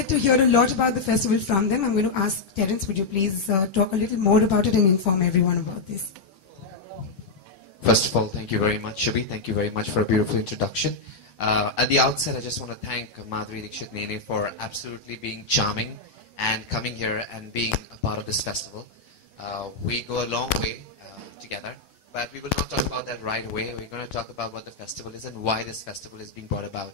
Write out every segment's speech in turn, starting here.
get to hear a lot about the festival from them. I'm going to ask Terrence, would you please talk a little more about it and inform everyone about this? First of all, thank you very much, Shabhi. Thank you very much for a beautiful introduction. At the outset, I just want to thank Madhuri DIxit for absolutely being charming and coming here and being a part of this festival. We go a long way together, but we will not talk about that right away. We're going to talk about what the festival is and why this festival is being brought about.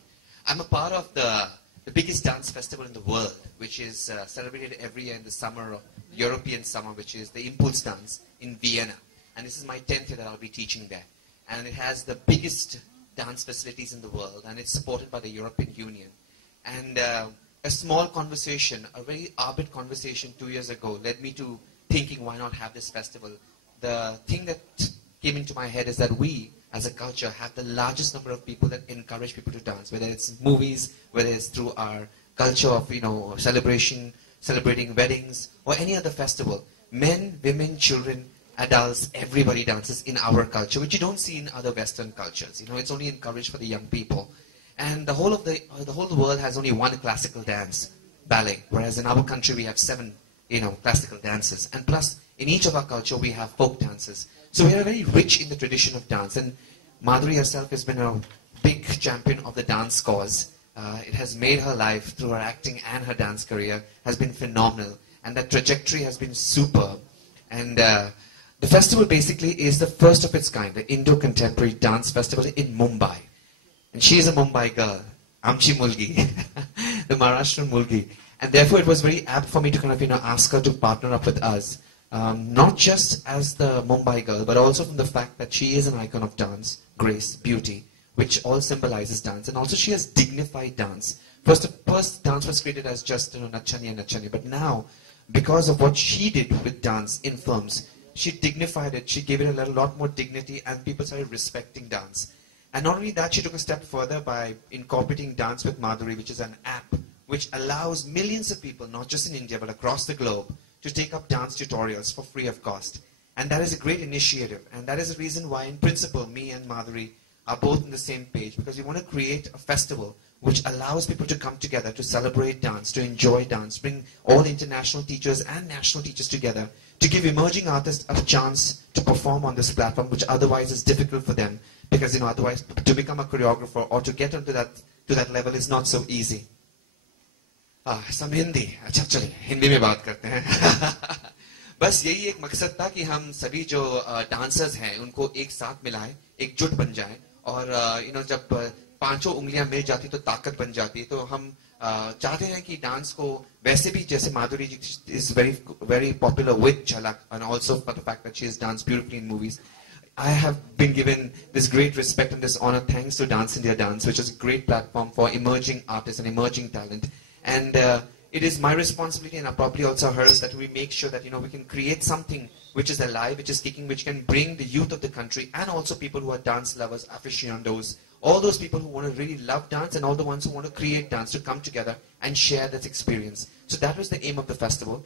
I'm a part of the biggest dance festival in the world, which is celebrated every year in the summer, European summer, which is the Impulse Dance in Vienna. And this is my 10th year that I'll be teaching there. And it has the biggest dance facilities in the world, and it's supported by the European Union. And a small conversation, a very arbit conversation 2 years ago led me to thinking, why not have this festival? The thing that came into my head is that we, as a culture, have the largest number of people that encourage people to dance, whether it's movies, whether it's through our culture of, celebrating weddings, or any other festival. Men, women, children, adults, everybody dances in our culture, which you don't see in other Western cultures. It's only encouraged for the young people. And the whole of the world has only one classical dance, ballet, whereas in our country we have 7, classical dances. And plus, in each of our culture we have folk dances. So we are very rich in the tradition of dance. And Madhuri herself has been a big champion of the dance cause. It has made her life, through her acting and her dance career, has been phenomenal. And that trajectory has been superb. And the festival basically is the first of its kind, the Indo-Contemporary Dance Festival in Mumbai. And she is a Mumbai girl, Amchi Mulgi, the Maharashtrian Mulgi. And therefore it was very apt for me to kind of, ask her to partner up with us. Not just as the Mumbai girl, but also from the fact that she is an icon of dance, grace, beauty, which all symbolizes dance. And also she has dignified dance. First dance was created as just, Nachani and Nachani. But now, because of what she did with dance in films, she dignified it, she gave it a lot more dignity, and people started respecting dance. And not only that, she took a step further by incorporating Dance with Madhuri, which is an app which allows millions of people, not just in India, but across the globe, to take up dance tutorials for free of cost. And that is a great initiative. And that is the reason why, in principle, me and Madhuri are both on the same page, because we want to create a festival which allows people to come together to celebrate dance, to enjoy dance, bring all international teachers and national teachers together, to give emerging artists a chance to perform on this platform, which otherwise is difficult for them, because otherwise to become a choreographer or to get onto that level is not so easy. Some Hindi. अच्छा चलिए हिंदी में बात करते हैं. बस यही एक मकसद था कि हम सभी जो डांसर्स हैं उनको एक साथ मिलाएं, एकजुट बन जाएं, और जब पांचों उंगलियां मिल जाती तो ताकत बन जाती है. तो हम चाहते हैं कि डांस को वैसे भी, जैसे माधुरी जी is very popular with Jhalak, and also for the fact that she has danced beautifully in movies. I have been given this great respect and this honor thanks to Dance India Dance, which is a great platform for emerging artists and emerging talent. And it is my responsibility, and probably also hers, that we make sure that we can create something which is alive, which is kicking, which can bring the youth of the country and also people who are dance lovers, aficionados, all those people who want to really love dance and all the ones who want to create dance to come together and share that experience. So that was the aim of the festival.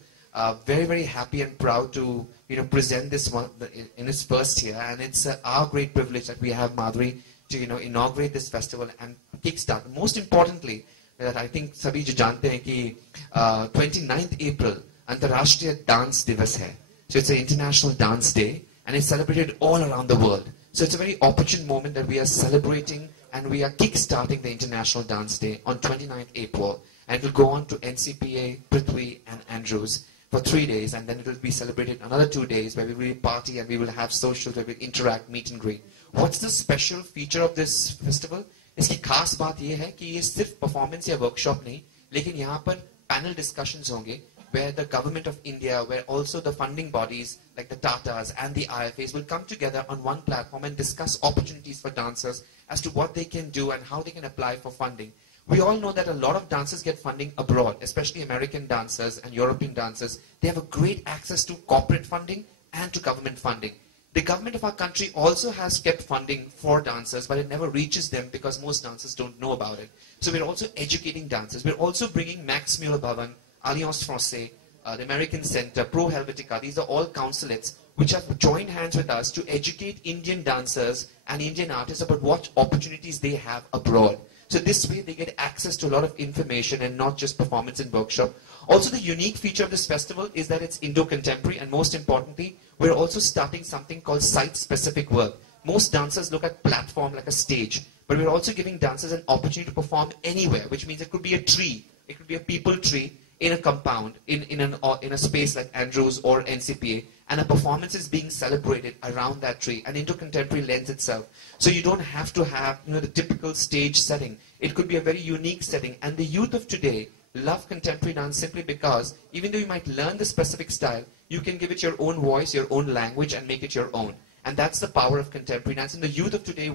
Very, very happy and proud to present this one in its first year, and it's our great privilege that we have Madhuri to inaugurate this festival and kickstart. Most importantly, that I think sabhi jo jante hain ki 29th April Antarashtriya Dance Divas hai. So it's an international dance day, and it's celebrated all around the world. So it's a very opportune moment that we are celebrating, and we are kick-starting the International Dance Day on 29th April. And it will go on to NCPA, Prithvi and Andrews for 3 days, and then it will be celebrated another 2 days where we will party and we will have socials, where we will interact, meet and greet. What's the special feature of this festival? इसकी खास बात ये है कि ये सिर्फ performance या workshop नहीं, लेकिन यहाँ पर panel discussions होंगे, where the government of India, where also the funding bodies like the Tatas and the IFAs will come together on one platform and discuss opportunities for dancers as to what they can do and how they can apply for funding. We all know that a lot of dancers get funding abroad, especially American dancers and European dancers. They have a great access to corporate funding and to government funding. The government of our country also has kept funding for dancers, but it never reaches them because most dancers don't know about it. So we're also educating dancers. We're also bringing Max Muller Bhavan, Alliance Francaise, the American Center, Pro Helvetica. These are all consulates which have joined hands with us to educate Indian dancers and Indian artists about what opportunities they have abroad. So this way they get access to a lot of information and not just performance and workshop. Also, the unique feature of this festival is that it's Indo-contemporary, and most importantly, we're also starting something called site-specific work. Most dancers look at platform like a stage, but we're also giving dancers an opportunity to perform anywhere, which means it could be a tree, it could be a people tree, in a compound, in a space like Andrews or NCPA, and a performance is being celebrated around that tree, and Indo-contemporary lends itself. So you don't have to have, the typical stage setting. It could be a very unique setting, and the youth of today love contemporary dance simply because, even though you might learn the specific style, you can give it your own voice, your own language, and make it your own. And that's the power of contemporary dance. And the youth of today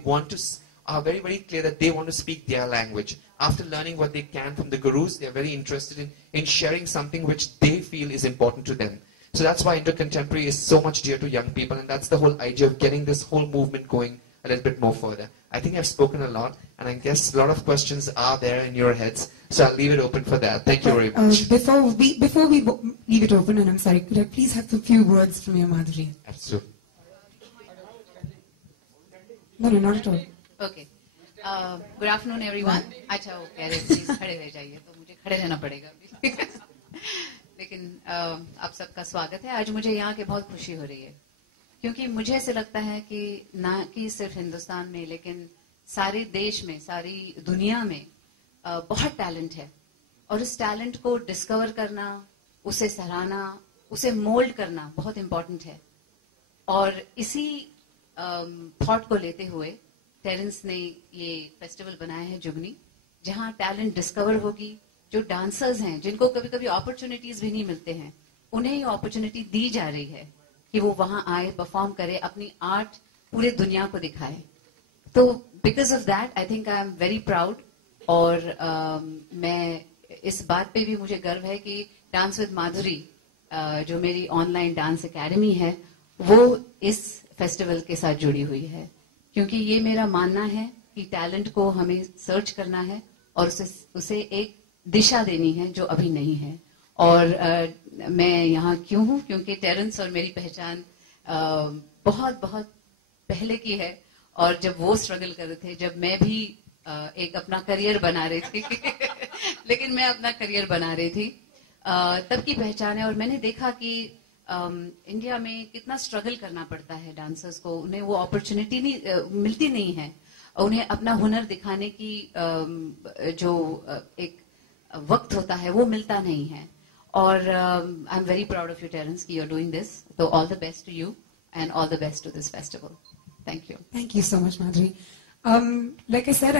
are very, very clear that they want to speak their language. After learning what they can from the gurus, they're very interested in sharing something which they feel is important to them. So that's why Indo-contemporary is so much dear to young people, and that's the whole idea of getting this whole movement going a little bit more further. I think I've spoken a lot, and I guess a lot of questions are there in your heads, so I'll leave it open for that. Thank you very much. Before we leave it open, and I'm sorry, could I please have a few words from you, Madhuri? Absolutely. No, not at all. Okay. Good afternoon, everyone. अच्छा वो कह रहे please खड़े रह जाइए तो मुझे खड़े रहना पड़ेगा लेकिन आप सबका स्वागत है। आज मुझे यहाँ के बहुत खुशी हो रही है क्योंकि मुझे ऐसे लगता है कि ना कि सिर्फ हिंदुस्तान में लेकिन सारे देश में, सारी दुनिया में बहुत टैलेंट है और इस टैलेंट को डिस्कवर करना, उसे सराहना, उसे मोल्ड करना बहुत इम्पोर्टेंट है। और इसी थॉट को लेते हुए टेरेंस ने ये फेस्टिवल बनाया है जुगनी, जहां टैलेंट डिस्कवर होगी। जो डांसर्स हैं जिनको कभी कभी अपॉर्चुनिटीज भी नहीं मिलते हैं, उन्हें ये अपॉर्चुनिटी दी जा रही है कि वो वहां आए, परफॉर्म करे, अपनी आर्ट पूरे दुनिया को दिखाए। तो because of that I think I am very proud. और मैं इस बात पे भी मुझे गर्व है कि डांस विद माधुरी जो मेरी ऑनलाइन डांस एकेडमी है वो इस फेस्टिवल के साथ जुड़ी हुई है, क्योंकि ये मेरा मानना है कि टैलेंट को हमें सर्च करना है और उसे एक दिशा देनी है जो अभी नहीं है। और मैं यहाँ क्यों हूँ, क्योंकि टेरेंस और मेरी पहचान बहुत बहुत पहले की है। और जब वो स्ट्रगल कर रहे थे, जब मैं भी एक अपना करियर बना रही थी लेकिन मैं अपना करियर बना रही थी, तब की पहचान है। और मैंने देखा कि इंडिया में कितना स्ट्रगल करना पड़ता है डांसर्स को, उन्हें वो अपॉर्चुनिटी मिलती नहीं है, उन्हें अपना हुनर दिखाने की जो एक वक्त होता है वो मिलता नहीं है। और I am very proud of you Terence कि यू आर डूइंग दिस। तो all the best to you and all the best to this festival. Thank you. Thank you so much, Madhuri. Like I said,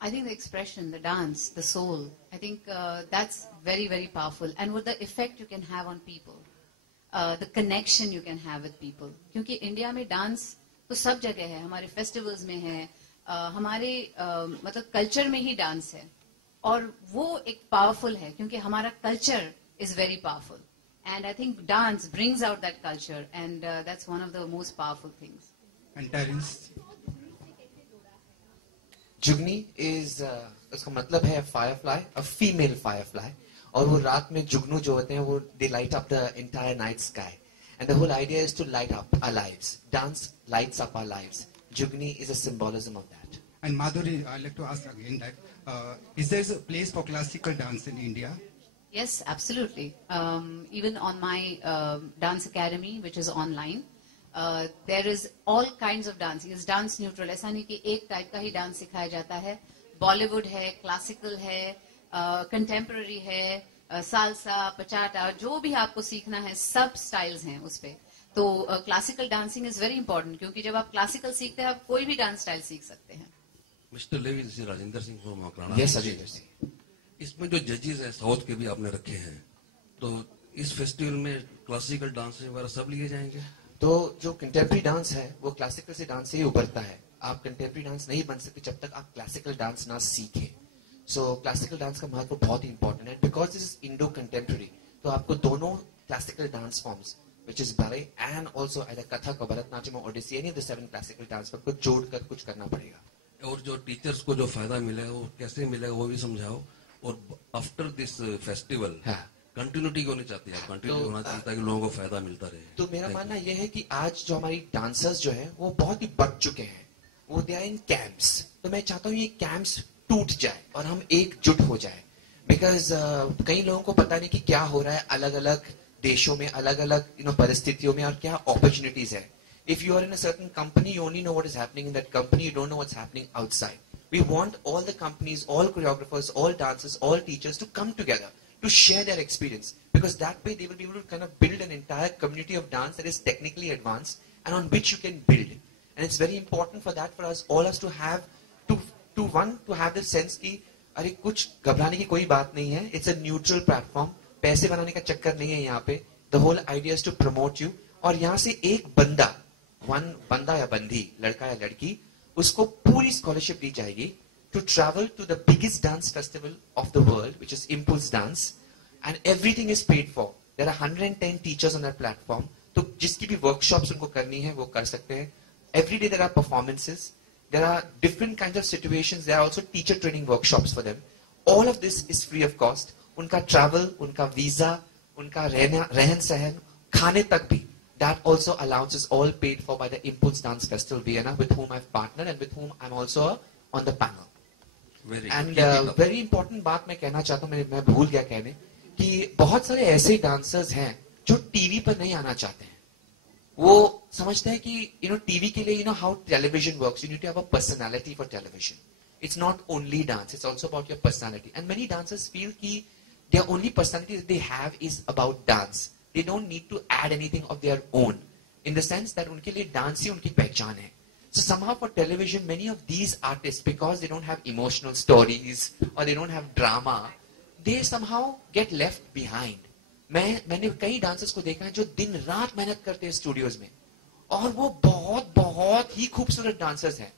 I think the expression, the dance, the soul, I think that's very, very powerful. And with the effect you can have on people, the connection you can have with people. क्योंकि India में dance तो सब जगह है, हमारे festivals में है, हमारे मतलब कल्चर में ही डांस है, और वो एक पावरफुल है क्योंकि हमारा culture is very powerful. And I think dance brings out that culture, and that's one of the most powerful things. And Terrence, Jugni is उसका मतलब है फायरफ्लाई, अ फीमेल फायरफ्लाई, और वो रात में जुगनू जो होते हैं वो they light up the entire night sky, and the whole idea is to light up our lives. Dance lights up our lives. Jugni is a symbolism of that. and Madhuri, I'd like to ask again that is there a place for classical dance in India? Yes, absolutely. Even on my dance academy, which is online, there is all kinds of dance. It's dance neutral. ऐसा नहीं कि एक type का ही dance सिखाया जाता है. बॉलीवुड है, classical है, कंटेम्पररी है, सालसा, पचाटा, जो भी आपको सीखना है सब स्टाइल्स हैं उस पे. तो classical dancing is very important, क्योंकि जब आप क्लासिकल सीखते हैं आप कोई भी डांस स्टाइल सीख सकते हैं. Mister Levy, this is Rajendra Singh from Makrana. Yes Rajendra Singh. इसमें जो जजेस हैं साउथ के भी आपने रखे हैं, तो इस फेस्टिवल में क्लासिकल डांस वगैरह सब लिए जाएंगे? तो जो कंटेम्प्रेरी डांस है वो क्लासिकल से डांस से ही उभरता है. आप कंटेम्प्रेरी डांस नहीं बन सकते जब तक आप क्लासिकल डांस ना सीखें. सो क्लासिकल डांस का महत्व बहुत ही इंपॉर्टेंट है, because this is Indo contemporary. तो आपको दोनों classical dance forms which is ballet and also either Kathak और भरतनाट्यम और Odissi, any of the 7 classical dance पर कुछ जोड़कर कुछ करना पड़ेगा. और जो टीचर्स को जो फायदा मिलेगा वो कैसे मिलेगा वो भी समझाओ. और आफ्टर दिस फेस्टिवल कंटिन्यूटी क्यों नहीं चाहती है? कंटिन्यू होना चाहता है कि लोगों को फायदा मिलता रहे. तो मेरा मानना यह है कि आज जो हमारी डांसर्स जो है वो बहुत ही बढ़ चुके हैं, वो दे आर इन कैंप्स. तो मैं चाहता हूँ ये कैंप्स टूट जाए और हम एकजुट हो जाए. बिकॉज कई लोगों को पता नहीं कि क्या हो रहा है अलग अलग देशों में, अलग अलग परिस्थितियों में, और क्या अपॉर्चुनिटीज है. If you are in a certain company, you only know what is happening in that company, you don't know what's happening outside. We want all the companies, all choreographers, all dancers, all teachers to come together, to share their experience. Because that way they will be able to kind of build an entire community of dance that is technically advanced and on which you can build. And it's very important for that, for us, all us to have, to have the sense कि अरे कुछ घबराने की कोई बात नहीं है. It's a neutral platform. पैसे बनाने का चक्कर नहीं है यहाँ पे. The whole idea is to promote you. और यहाँ से एक बंदा या बंदी, लड़का या लड़की, उसको पूरी स्कॉलरशिप दी जाएगी to travel to the biggest dance festival of the world, which is Impulse Dance, and everything is paid for. There are 110 teachers on that platform. तो जिसकी भी workshops उनको करनी है वो कर सकते हैं. Every day there are performances. There are different kinds of situations. There are also teacher training workshops for them. All of this is free of cost. उनका travel, उनका visa, उनका रहन सहन, खाने तक भी. That also allowance is all paid for by the Impulse Dance Festival Vienna, with whom I've partnered and with whom I'm also on the panel. Very important बात मैं कहना चाहता हूँ, मैं भूल गया कहने, कि बहुत सारे ऐसे डांसर्स हैं जो टीवी पर नहीं आना चाहते हैं. वो समझते हैं कि टीवी के लिए how television works, you need to have a personality for television. It's not only dance, it's also about your personality. And many dancers feel कि their only personality that they have is about dance. They don't need to add anything of their own, in the sense that उनके लिए dance ही उनकी पहचान है. So somehow for television, many of these artists, because they don't have emotional stories or they don't have drama, they somehow get left behind. मैंने कई dancers को देखा है जो दिन रात मेहनत करते हैं स्टूडियोज में, और वो बहुत बहुत ही खूबसूरत डांसर्स हैं,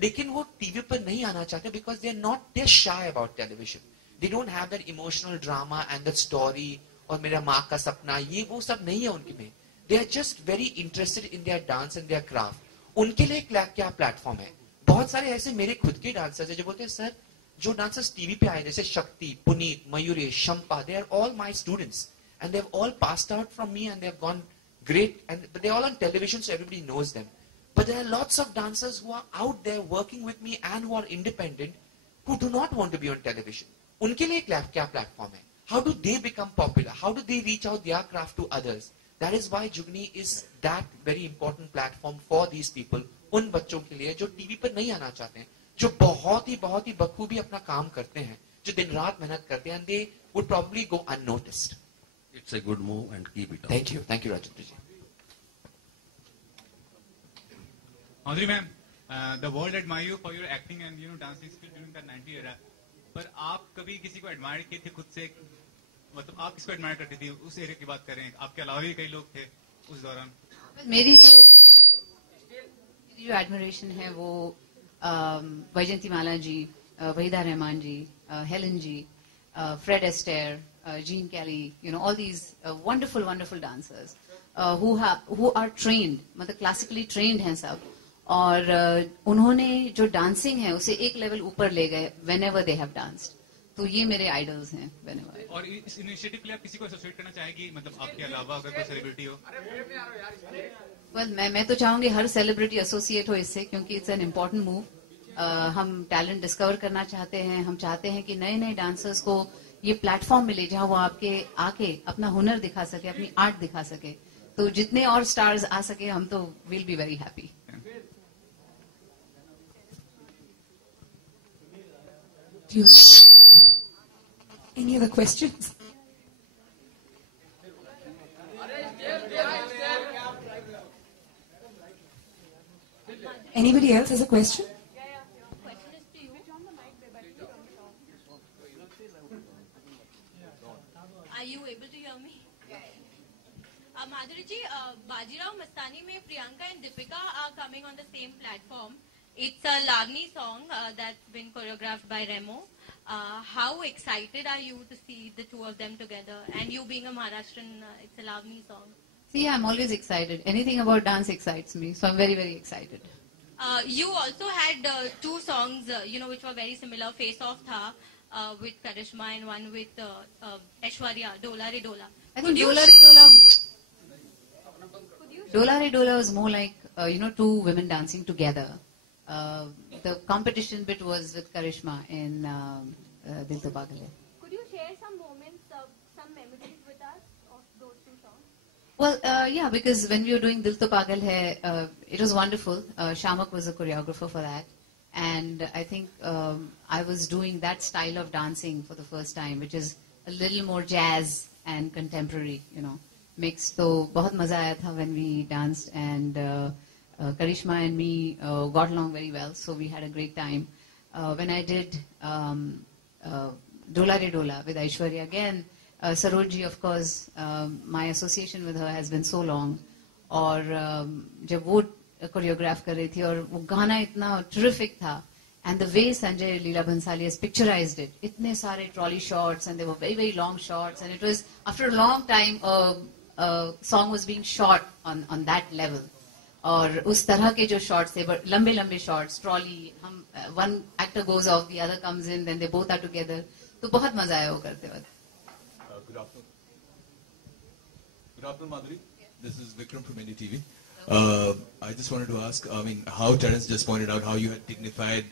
लेकिन वो टीवी पर नहीं आना चाहते because they're shy about television. They don't have that emotional drama and that story. और मेरा माँ का सपना, ये वो सब नहीं है उनके में. They are just very interested in their dance and their craft. उनके लिए क्या प्लेटफॉर्म है. बहुत सारे ऐसे मेरे खुद के डांसर्स हैं जो बोलते हैं सर, जो डांसर्स टीवी पे आए जैसे शक्ति, Puneet, Mayuresh, Shampa, they are all my students and they have all passed out from me and they have gone great, and but they are all on television so everybody knows them. But there are lots of dancers who are out there working with me and who are independent, who do not want to be on television. उनके लिए क्या platform है. How do they become popular? How do they reach out their craft to others? That is why Jugnee is that very important platform for these people. उन बच्चों के लिए जो TV पर नहीं आना चाहते हैं, जो बहुत ही बखूबी अपना काम करते हैं, जो दिन रात मेहनत करते हैं, and they would probably go unnoticed. It's a good move and keep it up. Thank you, Rajendra ji. Madhuri ma'am, the world admire you for your acting and dancing skill during the 90s era. पर आप कभी किसी को admire किए थे खुद से, मतलब आप किसको एडमायर करती थी उस एरिया की बात कर रहे हैं, आपके अलावा भी कई लोग थे उस दौरान? मेरी जो एडमिरेशन है वो Vyjayanthimala ji, Waheeda Rehman ji, Helen ji, Fred Astaire, Gene Kelly, all these wonderful dancers who are trained, मतलब क्लासिकली ट्रेन्ड हैं सब, और उन्होंने जो डांसिंग है उसे एक लेवल ऊपर ले गए whenever they have danced. तो ये मेरे आइडल्स हैं whenever. और इस इनिशिएटिव के लिए आप किसी को एसोसिएट करना चाहेगी, मतलब आपके अलावा अगर कोई सेलिब्रिटी हो? Well, मैं तो चाहूंगी हर सेलिब्रिटी एसोसिएट हो इससे, क्योंकि इट्स एन इम्पोर्टेंट मूव. हम टैलेंट डिस्कवर करना चाहते हैं, हम चाहते हैं कि नए डांसर्स को ये प्लेटफॉर्म मिले जहां वो आके अपना हुनर दिखा सके, अपनी आर्ट दिखा सके. तो जितने और स्टार्स आ सके हम तो will be very happy. Any other questions? Anybody else has a question? Question is to you. Are you able to hear me? Madhuri ji, Bajirao Mastani mein Priyanka and Deepika are coming on the same platform. It's a Lavani song that's been choreographed by Remo. How excited are you to see the two of them together? And you being a Maharashtrian, it's a Lavani song. See, I'm always excited. Anything about dance excites me, so I'm very, very excited. You also had two songs, which were very similar. Face Off Tha with Karishma and one with Aishwarya, Dola Re Dola. I think Dola Re Dola was more like, two women dancing together. The competition bit was with Karishma in Dil To Pagal Hai. Could you share some moments, some memories with us of those two songs? Well, yeah, because when we were doing Dil To Pagal Hai, it was wonderful. Shamak was a choreographer for that. And I think I was doing that style of dancing for the first time, which is a little more jazz and contemporary, mixed. So, bahut maza aaya tha when we danced, and Karishma and me got along very well, so we had a great time. When I did Dola Re Dola with Aishwarya, again, Sarojji, of course, my association with her has been so long. और जब वो choreograph कर रही थी और वो गाना इतना terrific था, and the way Sanjay Leela Bhansali has picturized it, इतने सारे trolley shots, and they were very, very long shots, and it was, after a long time, a song was being shot on that level. और उस तरह के जो shots थे, लंबे लंबे shots, trolley, one actor goes off, the other comes in, then they both are together. तो बहुत मजा आया वो करते वक्त. Good afternoon. Good afternoon, Madhuri. This is Vikram from NDTV. I just wanted to ask, how Terrence just pointed out how you had dignified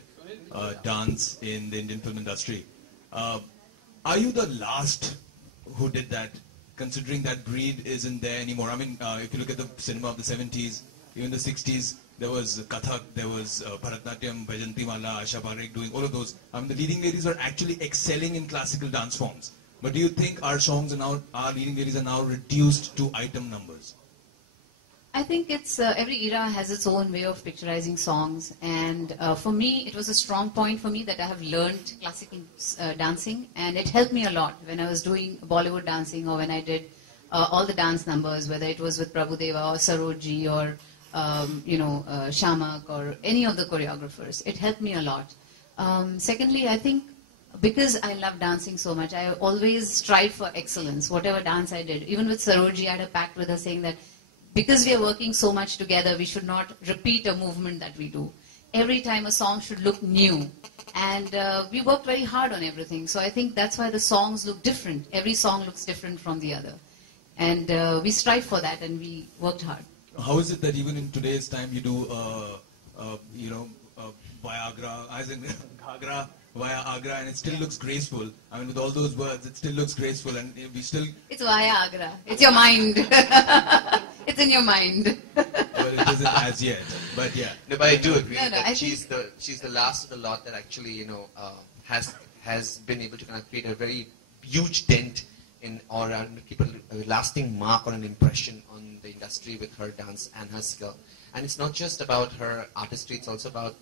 dance in the Indian film industry. Are you the last who did that, considering that breed isn't there anymore? If you look at the cinema of the 70s, even the 60s, there was Kathak, there was Bharatnatyam, Vajanti Mala, Asha Parekh doing all of those. The leading ladies are actually excelling in classical dance forms. But do you think our songs are now, our leading ladies are now reduced to item numbers? I think it's every era has its own way of picturizing songs, and for me it was a strong point for me that I have learned classical dancing, and it helped me a lot when I was doing Bollywood dancing, or when I did all the dance numbers, whether it was with Prabhudeva or Sarojji or Shamak or any of the choreographers. It helped me a lot. Secondly, I think because I love dancing so much, I always strive for excellence, whatever dance I did. Even with Sarojji, I had a pact with her saying that because we are working so much together, we should not repeat a movement that we do. Every time a song should look new. And we worked very hard on everything. So I think that's why the songs look different. Every song looks different from the other. And we strive for that, and we worked hard. How is it that even in today's time you do, Viagra, as in Ghagra, via Agra, and it still looks graceful? With all those words, it still looks graceful, and we still... It's via Agra. It's your mind. It's in your mind. Well, it isn't as yet, but yeah. No, but I do agree No, that she's the last of the lot that actually, has been able to kind of create a very huge dent in, or keep a lasting mark or an impression on the industry with her dance and her skill. And it's not just about her artistry, it's also about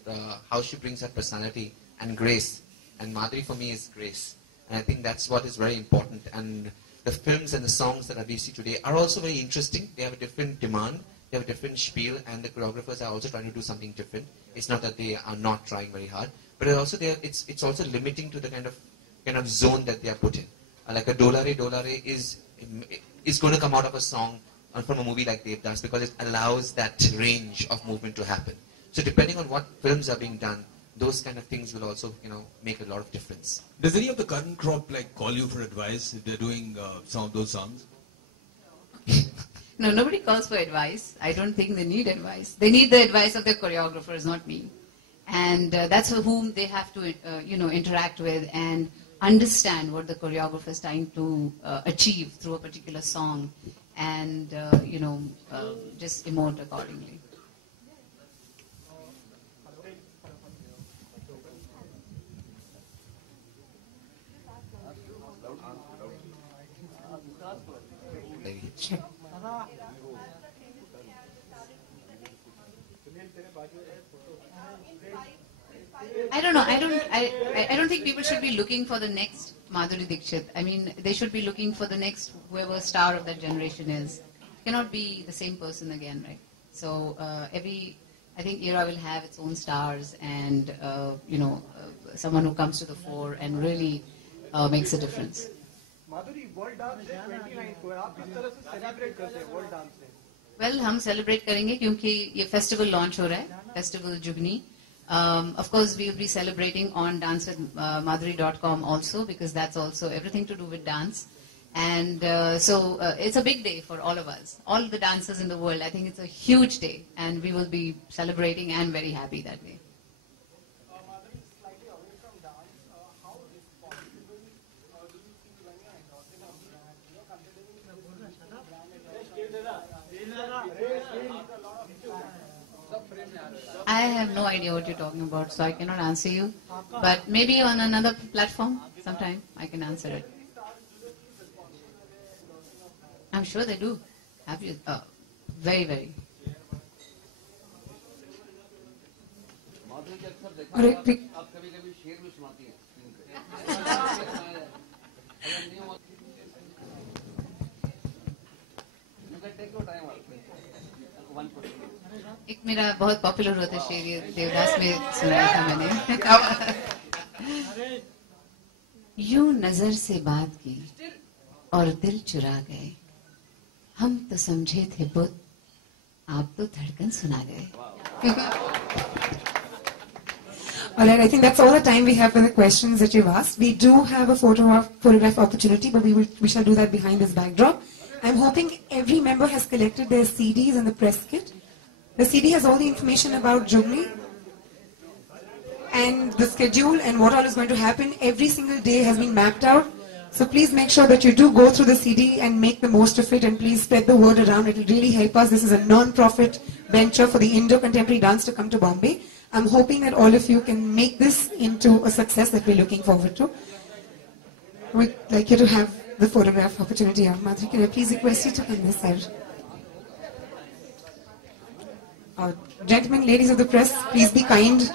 how she brings her personality and grace. And Madhuri for me is grace. And I think that's what is very important. And the films and the songs that we see today are also very interesting. They have a different demand, they have a different spiel, and the choreographers are also trying to do something different. It's not that they are not trying very hard, but it's also limiting to the kind of zone that they are put in. Like a Dola Re is going to come out of a song from a movie like Devdas because it allows that range of movement to happen. So depending on what films are being done, those kind of things will also, make a lot of difference. Does any of the current crop call you for advice if they're doing some of those songs? No, nobody calls for advice. I don't think they need advice. They need the advice of their choreographers, not me. And that's whom they have to, interact with and understand what the choreographer is trying to achieve through a particular song, and just emote accordingly. I don't know. I don't think people should be looking for the next Madhuri DIxit. They should be looking for the next whoever star of that generation is. It cannot be the same person again, right? So I think era will have its own stars, and someone who comes to the fore and really makes a difference. Madhuri world dance day 29 को आप किस तरह से celebrate करते हैं world dance day? Well, हम celebrate करेंगे क्योंकि ये फेस्टिवल लॉन्च हो रहा है, festival जुगनी. Of course, we will be celebrating on dancewithmadhuri.com also, because that's also everything to do with dance. And so it's a big day for all of us, all the dancers in the world. I think it's a huge day, and we will be celebrating and very happy that day. have no idea what you're talking about, so I cannot answer you. But maybe on another platform, sometime, I can answer it. I'm sure they do. Have you? Very, very. एक मेरा बहुत popular होता शेर ये देवदास में सुनाया था मैंने. यूं नजर से बात की और दिल चुरा गए, हम तो समझे थे बुत, आप तो धड़कन सुना गए. All right, I think that's all the time we have for the questions that you've asked. We do have a photograph opportunity, but we shall do that behind this backdrop. I'm hoping every member has collected their CDs and the press kit. The CD has all the information about Jugnee and the schedule and what all is going to happen. Every single day has been mapped out. So please make sure that you do go through the CD and make the most of it, and please spread the word around. It will really help us. This is a non-profit venture for the Indo-contemporary dance to come to Bombay. I'm hoping that all of you can make this into a success that we're looking forward to. We'd like you to have the photograph opportunity. Madhuri, can I please request you to come this side? Gentlemen, ladies of the press, please be kind.